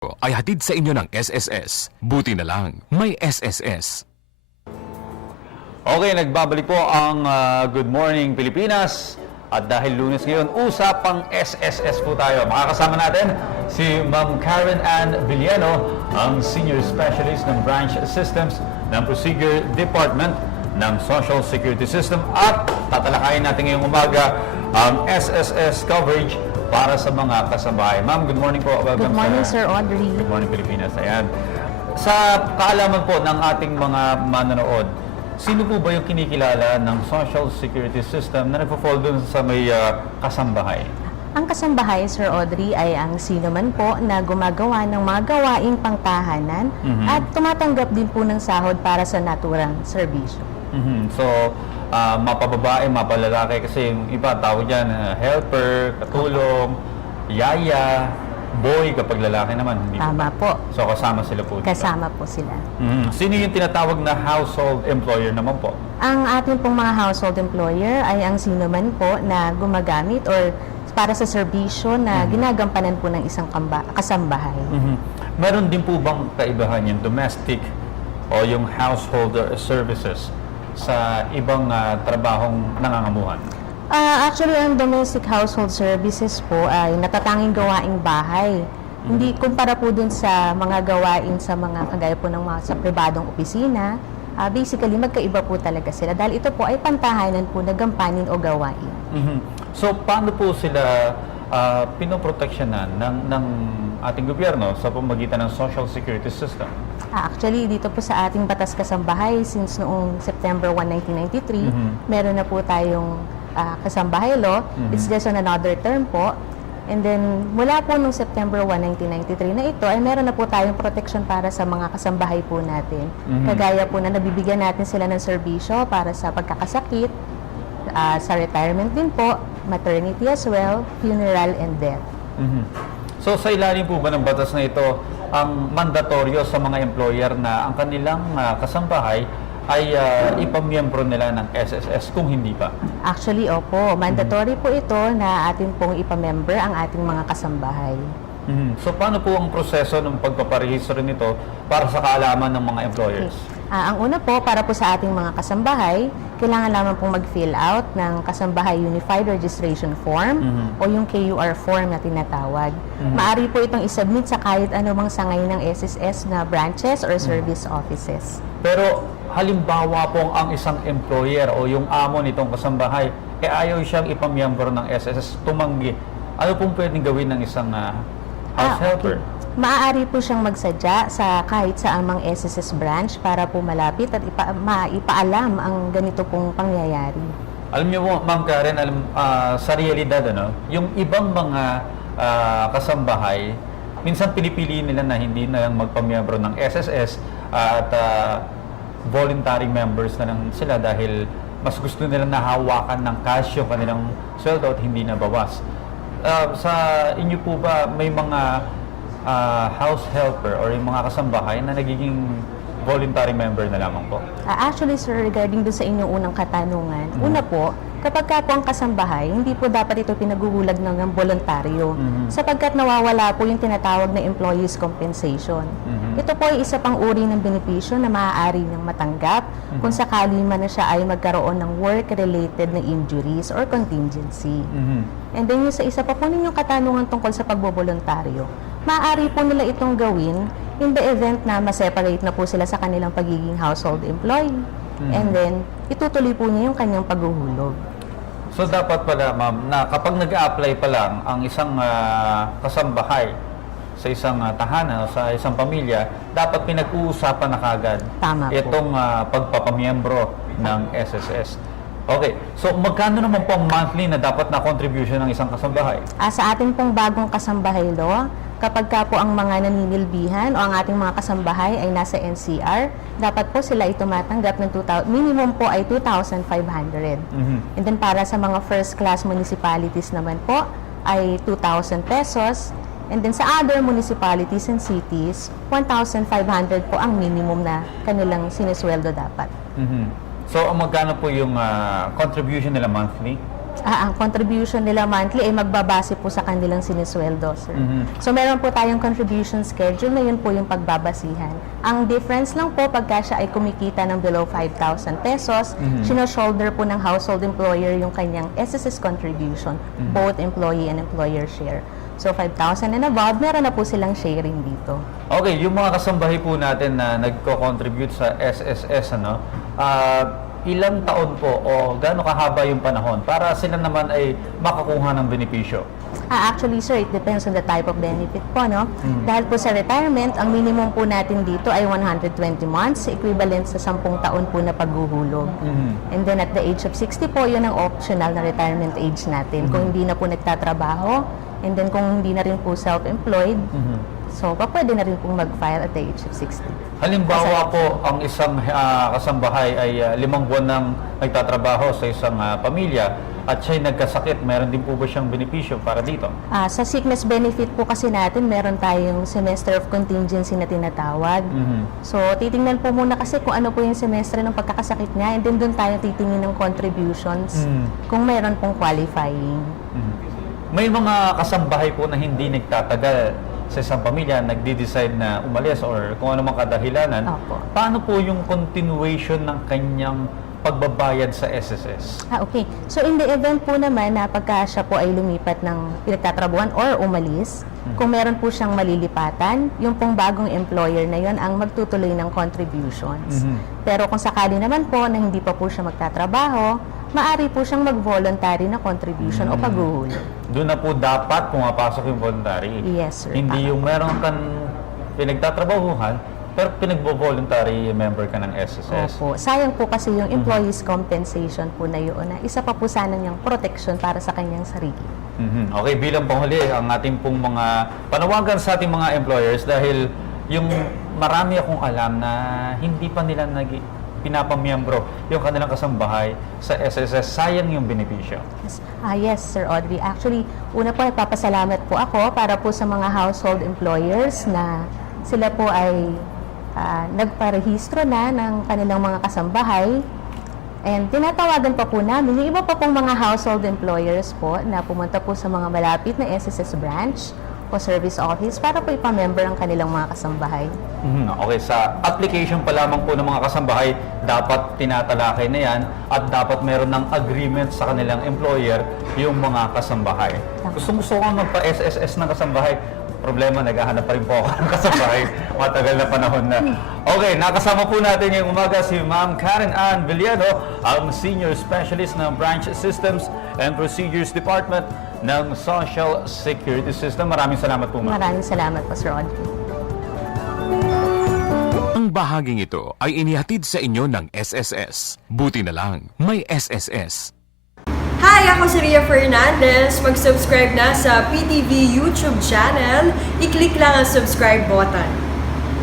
ay hatid sa inyo ng SSS. Buti na lang, may SSS. Okay, nagbabalik po ang Good Morning Pilipinas. At dahil Lunes ngayon, usapang SSS po tayo. Makakasama natin si Ma'am Karen Ann Villano, ang Senior Specialist ng Branch Systems ng Procedure Department ng Social Security System. At tatalakayin natin ngayong umaga ang SSS coverage para sa mga kasambahay. Ma'am, good morning po. Good morning, Sir Audrey. Good morning, Pilipinas. Ayan. Sa kaalaman po ng ating mga manonood, sino po ba yung kinikilala ng Social Security System na nagpo-fall dun sa may kasambahay? Ang kasambahay, Sir Audrey, ay ang sino man po na gumagawa ng mga gawaing pangtahanan at tumatanggap din po ng sahod para sa naturang serbisyo. So, mapababae, mapalalaki kasi yung iba tawag dyan, helper, katulong, yaya, boy kapag lalaki naman. Hindi Tama po. So, kasama sila po. Kasama po sila. Sino yung tinatawag na household employer naman po? Ang ating pong mga household employer ay ang sino man po na gumagamit or para sa serbisyo na ginagampanan po ng isang kasambahay. Meron din po bang kaibahan yung domestic o yung household services sa ibang trabahong nangangamuhan? Actually, ang domestic household services po ay natatanging gawaing bahay. Hindi kumpara po dun sa mga gawain sa mga kagaya po ng mga sa pribadong opisina. Basically, magkaiba po talaga sila dahil ito po ay pantahanan po na gampanin o gawain. So, paano po sila pinoproteksyonan ng ating gobyerno sa pamamagitan ng Social Security System? Actually, dito po sa ating Batas Kasambahay, since noong September 1, 1993, meron na po tayong kasambahay law. It's just on another term po. And then, mula po noong September 1, 1993 na ito, ay meron na po tayong protection para sa mga kasambahay po natin. Kagaya po na nabibigyan natin sila ng serbisyo para sa pagkakasakit, sa retirement din po, maternity as well, funeral and death. So, sa ilalim po ba ng batas na ito, ang mandatoryo sa mga employer na ang kanilang kasambahay ay ipamiyembro nila ng SSS kung hindi pa? Actually, opo. Mandatory po ito na atin pong ipamember ang ating mga kasambahay. So, paano po ang proseso ng pagpaparehistro nito para sa kaalaman ng mga employers? Ang una po, para po sa ating mga kasambahay, kailangan lamang pong mag-fill out ng Kasambahay Unified Registration Form o yung KUR form na tinatawag. Maaari po itong isubmit sa kahit anumang sangay ng SSS na branches or service offices. Pero halimbawa po ang isang employer o yung amo nitong kasambahay, ayaw siyang ipamiyembro ng SSS, tumanggi. Ano pong pwedeng gawin ng isang house helper? Maaari po siyang magsadya sa kahit saamang SSS branch para po malapit at maipaalam ang ganito pong pangyayari. Alam niyo po, Ma'am Karen, sa realidad, yung ibang mga kasambahay, minsan pinipili nila na hindi na lang magpamiyembro ng SSS at voluntary members na lang sila dahil mas gusto nila nahawakan ng cash yung kanilang sweldo at hindi na bawas. Sa inyo po ba may mga house helper or yung mga kasambahay na nagiging voluntary member na lamang po? Actually, sir, regarding doon sa inyong unang katanungan, una po, kapag ka po ang kasambahay, hindi po dapat ito pinagugulag ng voluntaryo sapagkat nawawala po yung tinatawag na employees compensation. Ito po ay isa pang uri ng benepisyo na maaari niyang matanggap kung sakali man na siya ay magkaroon ng work-related na injuries or contingency. And then yung sa isa pa po ninyong katanungan tungkol sa pagboboluntaryo, maaari po nila itong gawin in the event na ma-separate na po sila sa kanilang pagiging household employee. And then, itutuloy po niya yung kanyang paghuhulog. So, dapat pala, ma'am, na kapag nag-a-apply pa lang ang isang kasambahay sa isang tahanan o sa isang pamilya, dapat pinag-uusapan na kagad itong pagpapamiyembro ng SSS. Okay. So, magkano naman po ang monthly na dapat na contribution ng isang kasambahay? Sa ating pong bagong kasambahay law, kapag ka po ang mga naninilbihan o ang ating mga kasambahay ay nasa NCR, dapat po sila ay tumatanggap ng minimum po ay 2,500. And then para sa mga first class municipalities naman po ay 2,000 pesos. And then sa other municipalities and cities, 1,500 po ang minimum na kanilang sinisweldo dapat. So, magkano po yung contribution nila monthly? Ang contribution nila monthly ay magbabase po sa kanilang sinisweldo, sir. So meron po tayong contribution schedule na yun po yung pagbabasihan. Ang difference lang po pagka siya ay kumikita ng below 5,000 pesos, sino-shoulder po ng household employer yung kanyang SSS contribution, both employee and employer share. So 5,000 and above, meron na po silang sharing dito. Okay, yung mga kasambahay po natin na nagko-contribute sa SSS, ilang taon po o gaano kahaba yung panahon para sila naman ay makakuha ng benepisyo? Actually, sir, it depends on the type of benefit po, no? Dahil po sa retirement, ang minimum po natin dito ay 120 months, equivalent sa 10 taon po na paghuhulog. And then at the age of 60 po, yun ang optional na retirement age natin. Kung hindi na po nagtatrabaho, and then kung hindi na rin po self-employed, so pwede na rin pong mag-file at the age of 60. Halimbawa po, ang isang kasambahay ay 5 buwan nang nagtatrabaho sa isang pamilya at siya'y nagkasakit, meron din po ba siyang benepisyo para dito? Sa sickness benefit po kasi natin, meron tayong semester of contingency na tinatawag. So, titingnan po muna kasi kung ano po yung semestre ng pagkakasakit niya, and then doon tayo titingin ng contributions kung meron pong qualifying. May mga kasambahay po na hindi nagtatagal sa isang pamilya, nagde-decide na umalis or kung ano mang kadahilanan. Opo. Paano po yung continuation ng kanyang pagbabayad sa SSS? Okay. So, in the event po naman na pagka siya po ay lumipat ng pinagtatrabuhan or umalis, kung meron po siyang malilipatan, yung pong bagong employer na yon ang magtutuloy ng contributions. Pero kung sakali naman po na hindi pa po siya magtatrabaho, maaari po siyang mag-voluntary na contribution o paghuhulog. Doon na po dapat pumapasok yung voluntary. Yes, sir. Hindi Tama. yung meron kang pinagtatrabahuhan, pero pinagbo-voluntary member ka ng SSS. Opo. Sayang po kasi yung employees compensation po na yun na isa pa po sana niyang protection para sa kanyang sarili. Okay, bilang panghuli, ang ating pong mga panawagan sa ating mga employers dahil yung marami akong alam na hindi pa nila pinapamiyembro yung kanilang kasambahay sa SSS, sayang yung benepisyo. Yes, Sir Audrey. Actually, una po, nagpapasalamat po ako para po sa mga household employers na sila po ay nagparehistro na ng kanilang mga kasambahay. And tinatawagan pa po namin yung iba pa pong mga household employers po na pumunta po sa mga malapit na SSS branch o service office para po ipamember ang kanilang mga kasambahay. Okay, sa application pa lamang po ng mga kasambahay, dapat tinatalakay na yan at dapat meron ng agreement sa kanilang employer yung mga kasambahay. Gusto ko magpa-SSS ng kasambahay, problema, naghahanap pa rin po ako ng kasambahay. Matagal na panahon na. Okay, nakasama po natin ngayong umaga si Ma'am Karen Ann Villado, ang Senior Specialist ng Branch Systems and Procedures Department ng Social Security System. Maraming salamat po, Ma'am. Maraming salamat po, Sir Audrey. Ang bahaging ito ay inihatid sa inyo ng SSS. Buti na lang, may SSS. Hi! Ako si Ria Fernandez. Mag-subscribe na sa PTV YouTube channel. I-click lang ang subscribe button.